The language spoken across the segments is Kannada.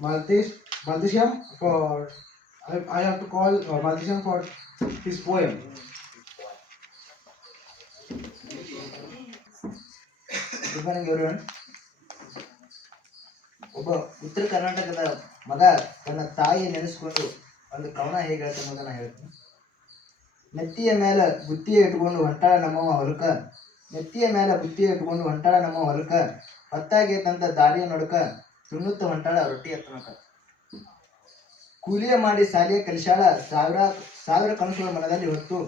Maltesh, Maltesian for I have to call Maltesian for his poem. Good morning, everyone. ಒಬ್ಬ ಉತ್ತರ ಕರ್ನಾಟಕದ ಮಗ ತನ್ನ ತಾಯಿ ನೆನೆಸ್ಕೊಂಡು ಒಂದು ಕವನ ಹೇಗೆ ಹೇಳ್ತಾನೆ ಅಂತ ನಾನು ಹೇಳ್ತೀನಿ. ನೆತ್ತಿಯ ಮೇಲೆ ಬುತ್ತಿಯ ಇಟ್ಕೊಂಡು ಹೊಂಟಾಳ ನಮ್ಮವ ಹೊಲಕ, ನೆತ್ತಿಯ ಮೇಲೆ ಬುತ್ತಿಯ ಇಟ್ಕೊಂಡು ಹೊಂಟಾಳ ನಮ್ಮ ಹೊಲಕ, ಹೊತ್ತಾಗೈತಂತ ದಾರಿಯ ನಡುಕ, ತುಣ್ಣುತ್ತ ಹೊಂಟಾಳ ರೊಟ್ಟಿ ಎತ್ತನಕ. ಕೂಲಿಯ ಮಾಡಿ ಸಾಲಿಯ ಕಲಿಸಾಳ ಸಾವಿರ ಕನಸುಗಳ ಮನದಲ್ಲಿ ಹೊತ್ತು,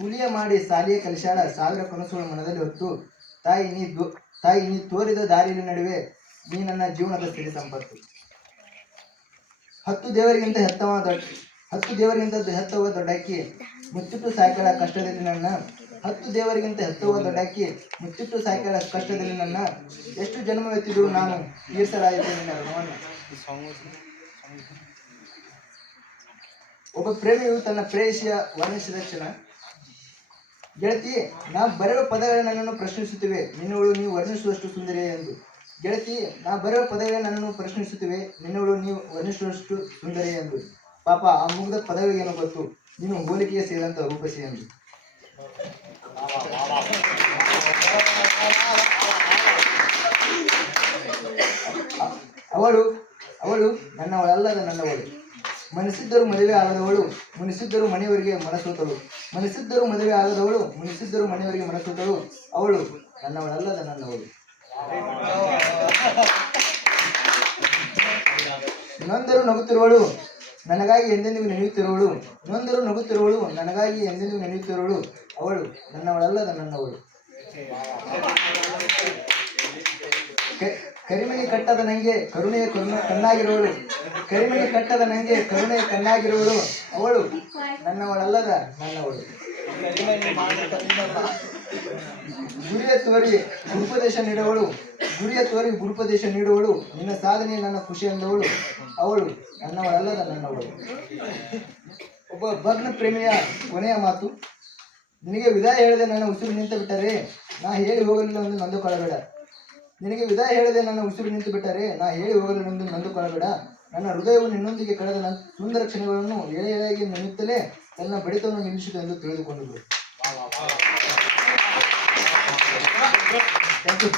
ಕೂಲಿಯ ಮಾಡಿ ಸಾಲಿಯ ಕಲಿಸಾಳ ಸಾವಿರ ಕನಸುಗಳ ಮನದಲ್ಲಿ ಹೊತ್ತು, ತಾಯಿ ನೀ ತೋರಿದ ದಾರಿಯ ನಡುವೆ ನೀ ನನ್ನ ಜೀವನದ ಸಿರಿ ಸಂಪತ್ತು. 10 ದೇವರಿಗಿಂತ ಹೆತ್ತವ ದೊಡ್ಡಕ್ಕಿ ಮುತ್ತಿಟ್ಟು ಸಾಕಳ ಕಷ್ಟದಲ್ಲಿ ನನ್ನ, 10 ದೇವರಿಗಿಂತ ಹೆತ್ತವ ದೊಡ್ಡಕ್ಕಿ ಮುತ್ತಿಟ್ಟು ಸಾಕಳ ಕಷ್ಟದಲ್ಲಿ ನನ್ನ, ಎಷ್ಟು ಜನ್ಮವೆತ್ತಿದ್ರು ನಾನು ತೀರ್ಸಲಾಯಿತು ನಿನ್ನ ಋಣವನ್ನು. ಒಬ್ಬ ಪ್ರೇಮಿಯು ತನ್ನ ಪ್ರೇಯಸಿಯ ವರ್ಣಿಸಿದ ಕ್ಷಣ. ಗೆಳತಿ, ನಾ ಬರೆಯುವ ಪದಗಳೇ ನನ್ನನ್ನು ಪ್ರಶ್ನಿಸುತ್ತಿವೆ, ನಿನ್ನವಳು ನೀವು ವರ್ಣಿಸುವಷ್ಟು ಸುಂದರಿಯೇ ಎಂದು. ಗೆಳತಿ, ನಾ ಬರೆಯುವ ಪದಗಳೇ ನನ್ನನ್ನು ಪ್ರಶ್ನಿಸುತ್ತಿವೆ, ನಿನ್ನವಳು ನೀವು ವರ್ಣಿಸುವಷ್ಟು ಸುಂದರಿಯೇ ಎಂದು. ಪಾಪ ಆ ಮುಗ್ಧ ಪದಗಳಿಗೇನು ಗೊತ್ತು, ನೀನು ಹೋಲಿಕೆಗೆ ಸೇರಿದಂತ ರೂಪಸಿ ಎಂದು. ಅವಳು ನನ್ನವಳಲ್ಲದ ನನ್ನವಳು, ಮನಸ್ಸಿದ್ದರೂ ಮದುವೆ ಆಗದವಳು, ಮುನಿಸಿದ್ದರೂ ಮನೆಯವರಿಗೆ ಮನಸೋತಳು, ಮನಸ್ಸಿದ್ದರೂ ಮದುವೆ ಆಗದವಳು, ಮುನಿಸಿದ್ದರೂ ಮನೆಯವರಿಗೆ ಮನಸೋತಳು, ಅವಳು ನನ್ನವಳಲ್ಲದ ನನ್ನವಳು. ನೊಂದರು ನಗುತ್ತಿರುವಳು ನನಗಾಗಿ ಎಂದೆಂದಿಗೂ ನೆನೆಯುತ್ತಿರುವಳು, ನೊಂದರು ನಗುತ್ತಿರುವಳು ನನಗಾಗಿ ಎಂದೆಂದಿಗೂ ನೆನೆಯುತ್ತಿರುವಳು, ಅವಳು ನನ್ನವಳಲ್ಲದ ನನ್ನವಳು. ಕರಿಮಣಿ ಕಟ್ಟದ ನಂಗೆ ಕರುಣೆಯ ಕಣ್ಣಾಗಿರುವಳು, ಕರಿಮಣಿ ಕಟ್ಟದ ನಂಗೆ ಕರುಣೆಯ ಕಣ್ಣಾಗಿರುವಳು, ಅವಳು ನನ್ನವಳಲ್ಲದ ನನ್ನವಳು. ಗುರಿಯ ತೋರಿ ಗುರುಪದೇಶ ನೀಡುವಳು, ನಿನ್ನ ಸಾಧನೆ ನನ್ನ ಖುಷಿ ಎಂದವಳು, ಅವಳು ನನ್ನವಳಲ್ಲದ ನನ್ನವಳು. ಒಬ್ಬ ಭಗ್ನ ಪ್ರೇಮಿಯ ಕೊನೆಯ ಮಾತು. ನಿನಗೆ ವಿದಾಯ ಹೇಳದೆ ನನ್ನ ಉಸಿರು ನಿಂತು ಬಿಟ್ಟರೆ ನಾ ಹೇಳಿ ಹೋಗಲಿಲ್ಲ ಎಂದು ನೊಂದುಕೊಳ್ಳಬೇಡ. ನಿನಗೆ ವಿದಾಯ ಹೇಳದೆ ನನ್ನ ಉಸಿರು ನಿಂತು ಬಿಟ್ಟರೆ ನಾ ಹೇಳಿ ಹೋಗಲೆಂದು ನೊಂದುಕೊಳ್ಳಬೇಡ. ನನ್ನ ಹೃದಯವು ನಿನ್ನೊಂದಿಗೆ ಕಳೆದ ಸುಂದರ ಕ್ಷಣಗಳನ್ನು ಎಳೆ ಎಳೆಯಾಗಿ ನೆನೆಯುತ್ತಲೇ ತನ್ನ ಬಡಿತವನ್ನು ನಿಲ್ಲಿಸಿತು ಎಂದು ತಿಳಿದುಕೊಂಡರು. Thank you.